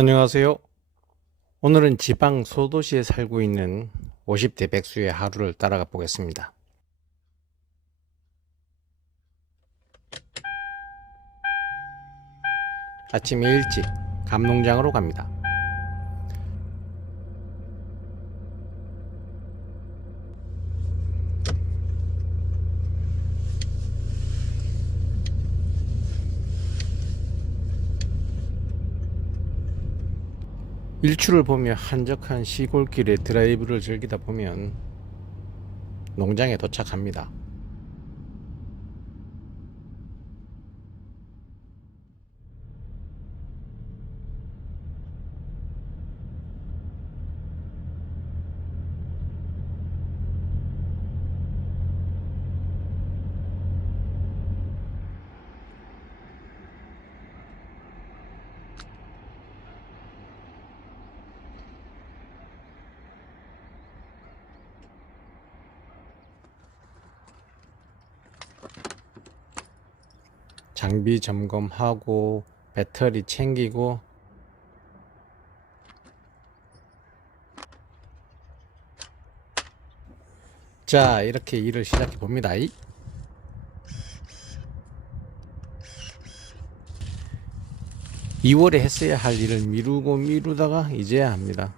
안녕하세요. 오늘은 지방 소도시에 살고 있는 50대 백수의 하루를 따라가 보겠습니다. 아침 일찍 감농장으로 갑니다. 일출을 보며 한적한 시골길에 드라이브를 즐기다 보면 농장에 도착합니다. 장비 점검하고 배터리 챙기고 자 이렇게 일을 시작해 봅니다. 2월에 했어야 할 일을 미루고 미루다가 이제야 합니다.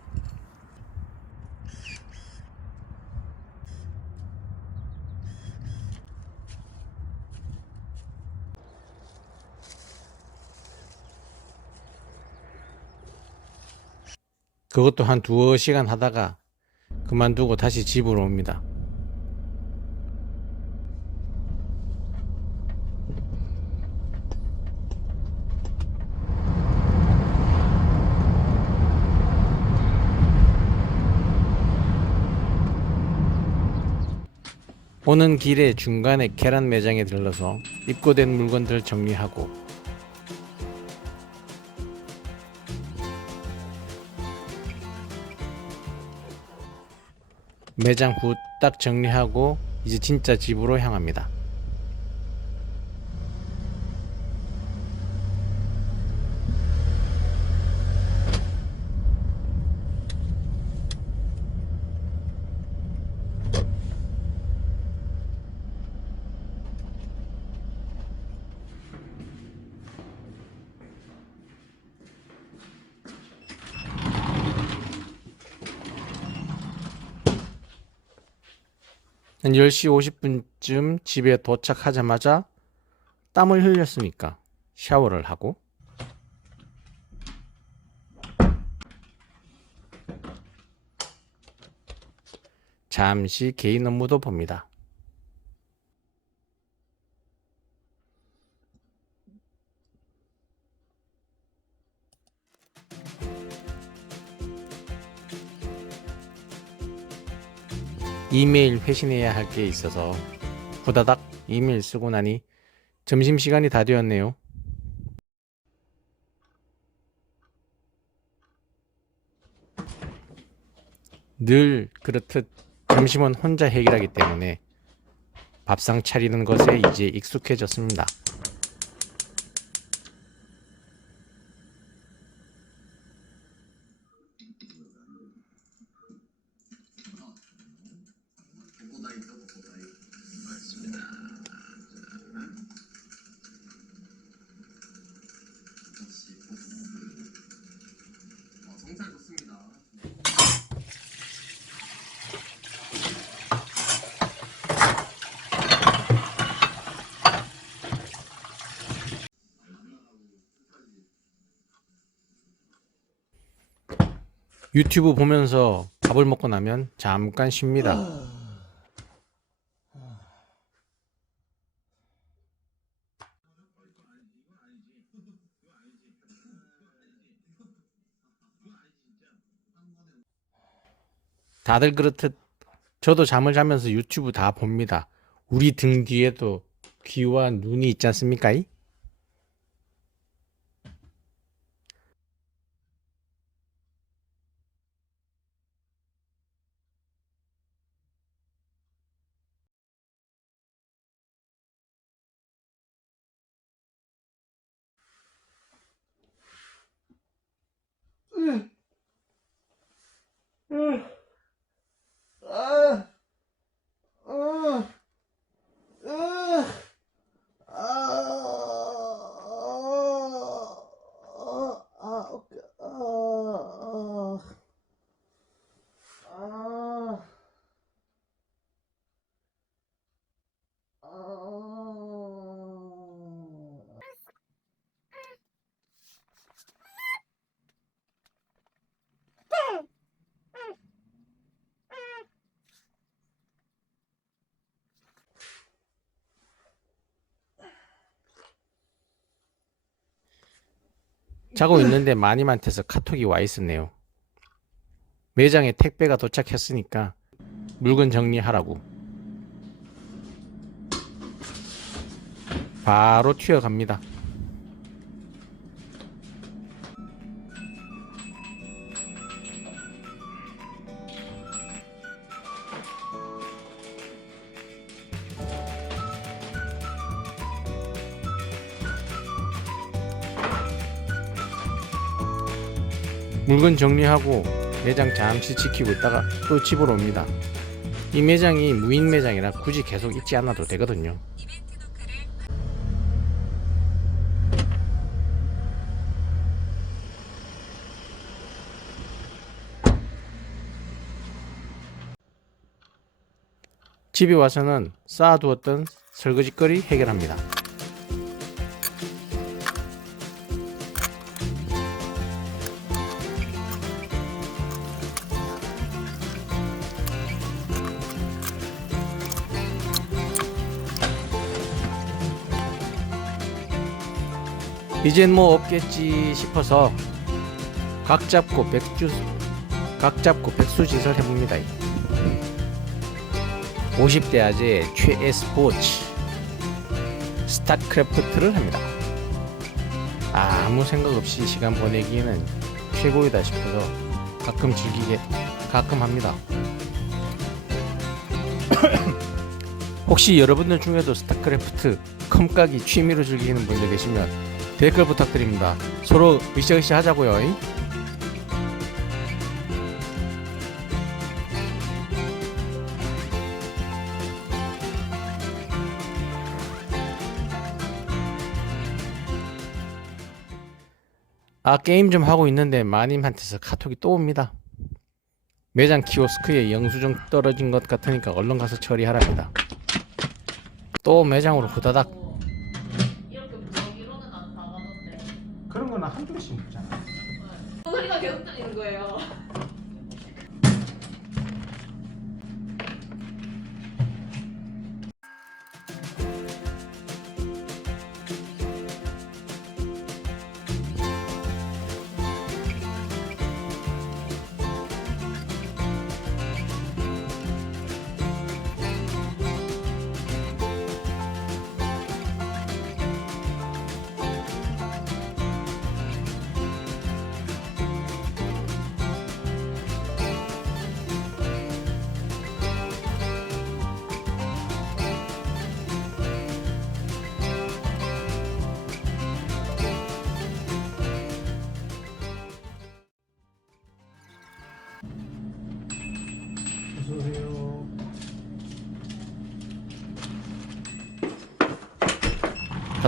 그것도 한 두어 시간 하다가 그만두고 다시 집으로 옵니다. 오는 길에 중간에 계란 매장에 들러서 입고된 물건들 정리하고 매장 후 딱 정리하고 이제 진짜 집으로 향합니다. 한 10시 50분쯤 집에 도착하자마자 땀을 흘렸으니까 샤워를 하고 잠시 개인 업무도 봅니다. 이메일 회신해야 할 게 있어서 후다닥 이메일 쓰고 나니 점심시간이 다 되었네요. 늘 그렇듯 점심은 혼자 해결하기 때문에 밥상 차리는 것에 이제 익숙해졌습니다. 유튜브 보면서 밥을 먹고 나면 잠깐 쉽니다. 다들 그렇듯 저도 잠을 자면서 유튜브 다 봅니다. 우리 등 뒤에도 귀와 눈이 있지 않습니까? 이? 자고 있는데 마님한테서 카톡이 와 있었네요. 매장에 택배가 도착했으니까 물건 정리하라고. 바로 튀어갑니다. 물건 정리하고 매장 잠시 지키고 있다가 또 집으로 옵니다. 이 매장이 무인 매장이라 굳이 계속 있지 않아도 되거든요. 집에 와서는 쌓아두었던 설거지거리 해결합니다. 이젠 뭐 없겠지 싶어서 각 잡고 백주 각 잡고 백수짓을 해봅니다. 50대 아재의 최애 스포츠 스타크래프트를 합니다. 아무 생각 없이 시간 보내기에는 최고이다 싶어서 가끔 즐기게 가끔 합니다. 혹시 여러분들 중에도 스타크래프트 컴까기 취미로 즐기는 분들 계시면 댓글 부탁드립니다. 서로 으쌰으쌰 하자고요. 잉? 아 게임 좀 하고 있는데 마님한테서 카톡이 또 옵니다. 매장 키오스크에 영수증 떨어진 것 같으니까 얼른 가서 처리하랍니다. 또 매장으로 후다닥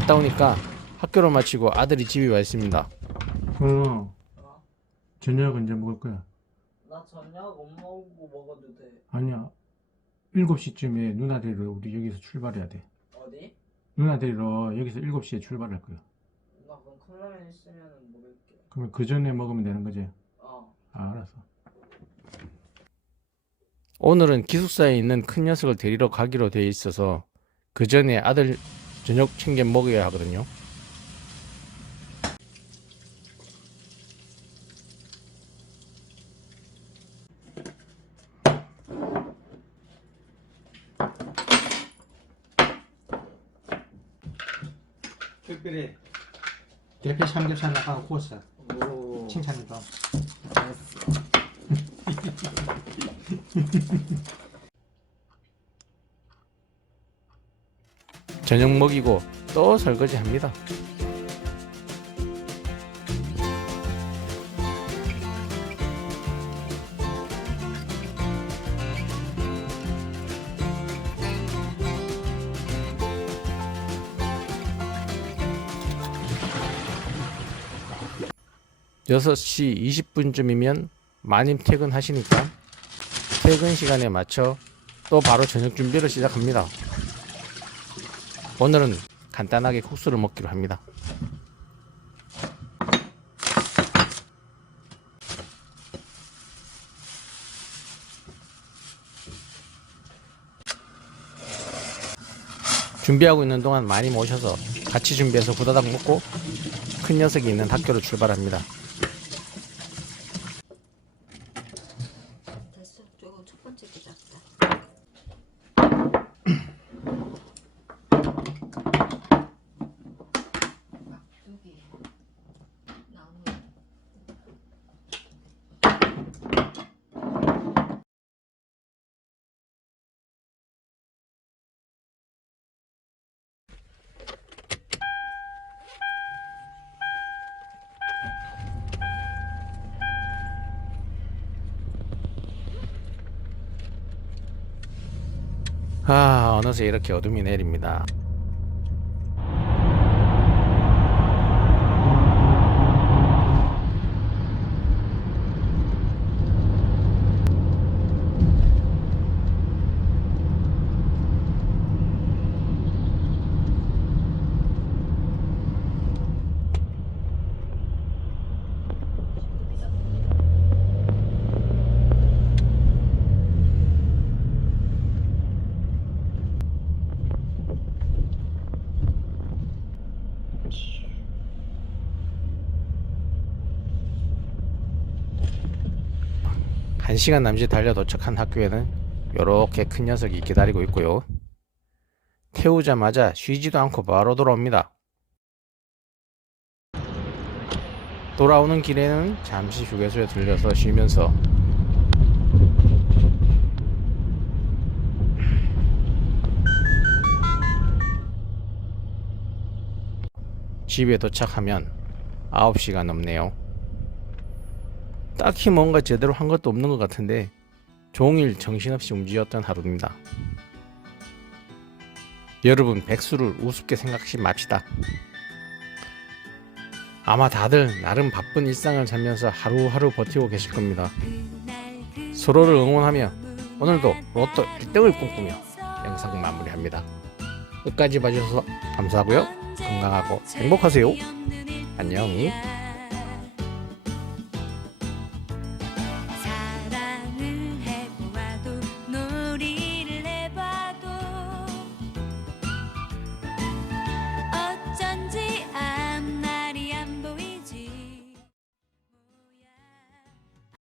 갔다 오니까 학교를 마치고 아들이 집에 와 있습니다. 어, 저녁 언제 먹을 거야? 나 저녁 엄마 오고 먹어도 돼. 아니야. 7시쯤에 누나 데리러 우리 여기서 출발해야 돼. 어디? 누나 데리러 여기서 7시에 출발할 거야. 나 그럼 컵라면 있으면 먹을게. 그러면 그 전에 먹으면 되는 거지? 어. 아, 알았어. 오늘은 기숙사에 있는 큰 녀석을 데리러 가기로 돼 있어서 그 전에 아들 저녁 챙겨 먹어야 하거든요. 특별히 대패 삼겹살 나가고 구웠어. 오. 칭찬해줘. 저녁 먹이고 또 설거지 합니다. 여섯 시 20분쯤이면 마님 퇴근하시니까 퇴근 시간에 맞춰 또 바로 저녁 준비를 시작합니다. 오늘은 간단하게 국수를 먹기로 합니다. 준비하고 있는 동안 많이 모셔서 같이 준비해서 후다닥 먹고 큰 녀석이 있는 학교로 출발합니다. 됐어. 저거 첫 번째 게 작다. 여기 나무. 아 어느새 이렇게 어둠이 내립니다. 한 시간 남짓 달려 도착한 학교에는 요렇게 큰 녀석이 기다리고 있고요. 태우자마자 쉬지도 않고 바로 돌아옵니다. 돌아오는 길에는 잠시 휴게소에 들려서 쉬면서 집에 도착하면 9시가 넘네요. 딱히 뭔가 제대로 한 것도 없는 것 같은데 종일 정신없이 움직였던 하루입니다. 여러분 백수를 우습게 생각하지 맙시다. 아마 다들 나름 바쁜 일상을 살면서 하루하루 버티고 계실 겁니다. 서로를 응원하며 오늘도 로또 1등을 꿈꾸며 영상 마무리합니다. 끝까지 봐주셔서 감사하고요. 건강하고 행복하세요. 안녕.